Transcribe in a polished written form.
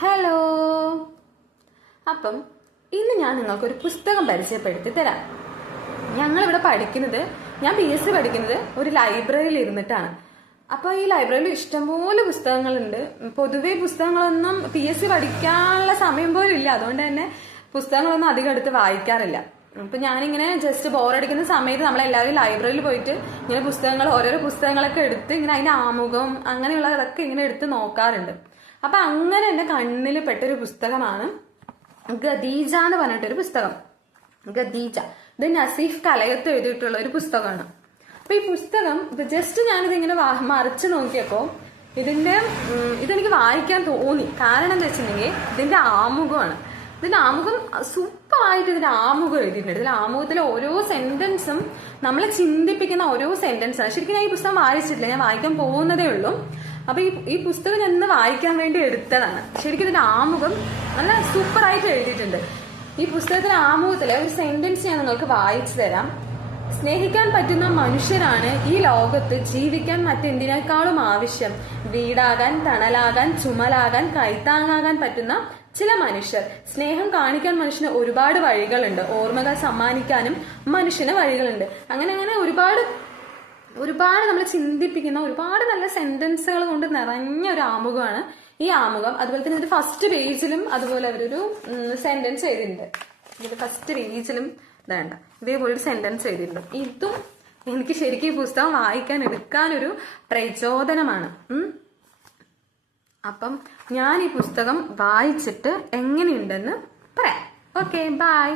Hello. അപ്പം ഇന്ന് ഞാൻ നിങ്ങൾക്കൊരു പുസ്തകം പരിചയപ്പെടുത്തി തരാം. ഞങ്ങളിവിടെ പഠിക്കുന്നത്, ഞാൻ PSC പഠിക്കുന്നത് ഒരു ലൈബ്രറിയിൽ ഇരുന്നിട്ടാണ്. അപ്പോൾ ഈ ലൈബ്രറിയിൽ ഇഷ്ടംപോലെ പുസ്തകങ്ങളുണ്ട്. പൊതുവെ പുസ്തകങ്ങളൊന്നും PSC പഠിക്കാനുള്ള സമയം പോലും ഇല്ല. അതുകൊണ്ട് തന്നെ പുസ്തകങ്ങളൊന്നും അധികം എടുത്ത് വായിക്കാറില്ല. അപ്പൊ ഞാനിങ്ങനെ ജസ്റ്റ് ബോറടിക്കുന്ന സമയത്ത് നമ്മളെല്ലാവരും ലൈബ്രറിയിൽ പോയിട്ട് ഇങ്ങനെ ഓരോരോ പുസ്തകങ്ങളൊക്കെ എടുത്ത് ഇങ്ങനെ അതിന്റെ ആമുഖം അങ്ങനെയുള്ളതൊക്കെ ഇങ്ങനെ എടുത്ത് നോക്കാറുണ്ട്. അപ്പൊ അങ്ങനെ എന്റെ കണ്ണിൽ പെട്ടൊരു പുസ്തകമാണ് ഖദീജ എന്ന് പറഞ്ഞിട്ടൊരു പുസ്തകം. ഖദീജ, ഇത് നസീഫ് കലയത്ത് എഴുതിയിട്ടുള്ള ഒരു പുസ്തകമാണ്. അപ്പൊ ഈ പുസ്തകം ജസ്റ്റ് ഞാനിത് ഇങ്ങനെ മറിച്ച് നോക്കിയപ്പോ ഇതെനിക്ക് വായിക്കാൻ തോന്നി. കാരണം എന്താ വെച്ചിട്ടുണ്ടെങ്കിൽ ഇതിന്റെ ആമുഖമാണ്. ഇതിന്റെ ആമുഖം സൂപ്പറായിട്ട് ഇതിന്റെ ആമുഖം എഴുതിയിട്ടുണ്ട്. ഇതിന്റെ ആമുഖത്തിലെ ഓരോ സെന്റൻസും നമ്മളെ ചിന്തിപ്പിക്കുന്ന ഓരോ സെന്റൻസാണ്. ശരിക്കും ഞാൻ ഈ പുസ്തകം വായിച്ചിട്ടില്ല, ഞാൻ വായിക്കാൻ പോകുന്നതേ ഉള്ളൂ. അപ്പൊ ഈ പുസ്തകം ഞാൻ ഇന്ന് വായിക്കാൻ വേണ്ടി എടുത്തതാണ്. ശരിക്കും ഇതിന്റെ ആമുഖം നല്ല സൂപ്പറായിട്ട് എഴുതിയിട്ടുണ്ട്. ഈ പുസ്തകത്തിലെ ആമുഖത്തിലെ ഒരു സെന്റൻസ് ഞാൻ നിങ്ങൾക്ക് വായിച്ചു തരാം. സ്നേഹിക്കാൻ പറ്റുന്ന മനുഷ്യരാണ് ഈ ലോകത്ത് ജീവിക്കാൻ മറ്റെന്തിനേക്കാളും ആവശ്യം. വീടാകാൻ, തണലാകാൻ, ചുമലാകാൻ, കൈത്താങ്ങാകാൻ പറ്റുന്ന ചില മനുഷ്യർ. സ്നേഹം കാണിക്കാൻ മനുഷ്യന് ഒരുപാട് വഴികളുണ്ട്. ഓർമ്മകൾ സമ്മാനിക്കാനും മനുഷ്യന് വഴികളുണ്ട്. അങ്ങനെ അങ്ങനെ ഒരുപാട് നമ്മൾ ചിന്തിപ്പിക്കുന്ന ഒരുപാട് നല്ല സെന്റൻസുകൾ കൊണ്ട് നിറഞ്ഞ ഒരു ആമുഖമാണ് ഈ ആമുഖം. അതുപോലെ തന്നെ ഇതിന്റെ ഫസ്റ്റ് പേജിലും അതുപോലെ അവരൊരു സെന്റൻസ് എഴുതിയിട്ടുണ്ട്. ഇതിന്റെ ഫസ്റ്റ് പേജിലും വേണ്ട ഇതേപോലെ ഒരു സെന്റൻസ് എഴുതിയിട്ടുണ്ട്. ഇതും എനിക്ക് ശരിക്കും ഈ പുസ്തകം എടുക്കാനൊരു പ്രചോദനമാണ്. അപ്പം ഞാൻ ഈ പുസ്തകം വായിച്ചിട്ട് എങ്ങനെയുണ്ടെന്ന് പറയാം. Okay, by.